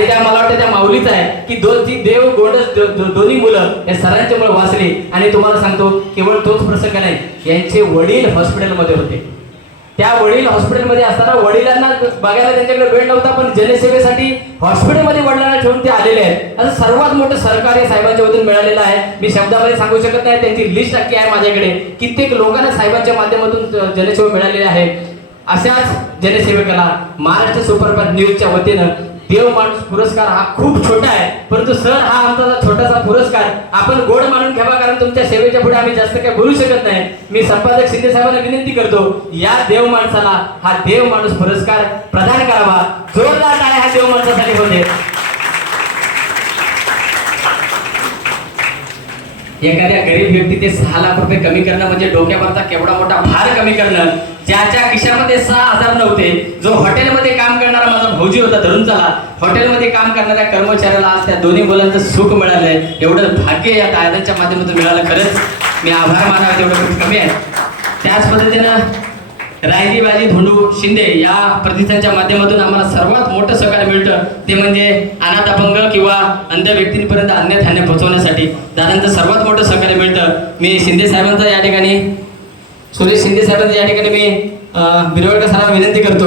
आणि त्या मला वाटतं त्या माऊलीच आहे की दोन ती देव गोंडस दोन्ही मुलं या सरांच्यामुळे वाचली. आणि तुम्हाला सांगतो केवळ तोच प्रसंग नाही यांचे वडील हॉस्पिटलमध्ये होते. त्या वडील हॉस्पिटलमध्ये असताना वडिलांना बघायला त्यांच्याकडे वेळ नव्हता पण जनसेवेसाठी हॉस्पिटलमध्ये वडिलांना ठेवून ते आलेले आहेत. असं सर्वात मोठं सहकार्य साहेबांच्या वतीने मिळालेलं आहे. मी शब्दामध्ये सांगू शकत नाही त्यांची लिस्ट नक्की आहे माझ्याकडे. कित्येक लोकांना साहेबांच्या माध्यमातून जनसेवा मिळालेली आहे. अशाच जनसेवकाला महाराष्ट्र सुपरफास्ट न्यूजच्या वतीनं देव माणूस पुरस्कार हा खूप छोटा आहे परंतु सर हा आमचा छोटासा पुरस्कार आपण गोड मानून घ्यावा कारण तुमच्या सेवेच्या पुढे आम्ही जास्त काही बोलू शकत नाही. मी संपादक शिंदे साहेबांना विनंती करतो या देव माणसाला हा देव माणूस पुरस्कार प्रदान करावा. जोरदार टाळ्या हा देव माणसासाठी होते. एखाद्या गरीब व्यक्ती ते सहा लाख रुपये कमी करणं म्हणजे डोक्यावरचा केवढा मोठा भार कमी करणं ज्याच्या खिशामध्ये सहा हजार नव्हते जो हॉटेलमध्ये काम करणारा माझा भाऊजी होता धरून चला हॉटेलमध्ये काम करणाऱ्या कर्मचाऱ्याला आज त्या दोन्ही मुलांचं सुख मिळालंय. एवढं भाग्य या कायद्यांच्या माध्यमातून मिळालं खरंच. मी आभार मानावे तेवढं खूप कमी आहे. त्याच पद्धतीनं रायरी बाजी धोंडू शिंदे या प्रतिष्ठानच्या माध्यमातून आम्हाला सर्वात मोठं सहकार्य मिळतं. ते म्हणजे अनाथ अपंग किंवा अंध व्यक्तींपर्यंत अन्य धान्य पोहोचवण्यासाठी. दादांचं सर्वात मोठं सहकार्य मिळतं. मी शिंदे साहेबांचा या ठिकाणी सुरेश शिंदे साहेबांचा या ठिकाणी मी बिरवडकर सरांना विनंती करतो.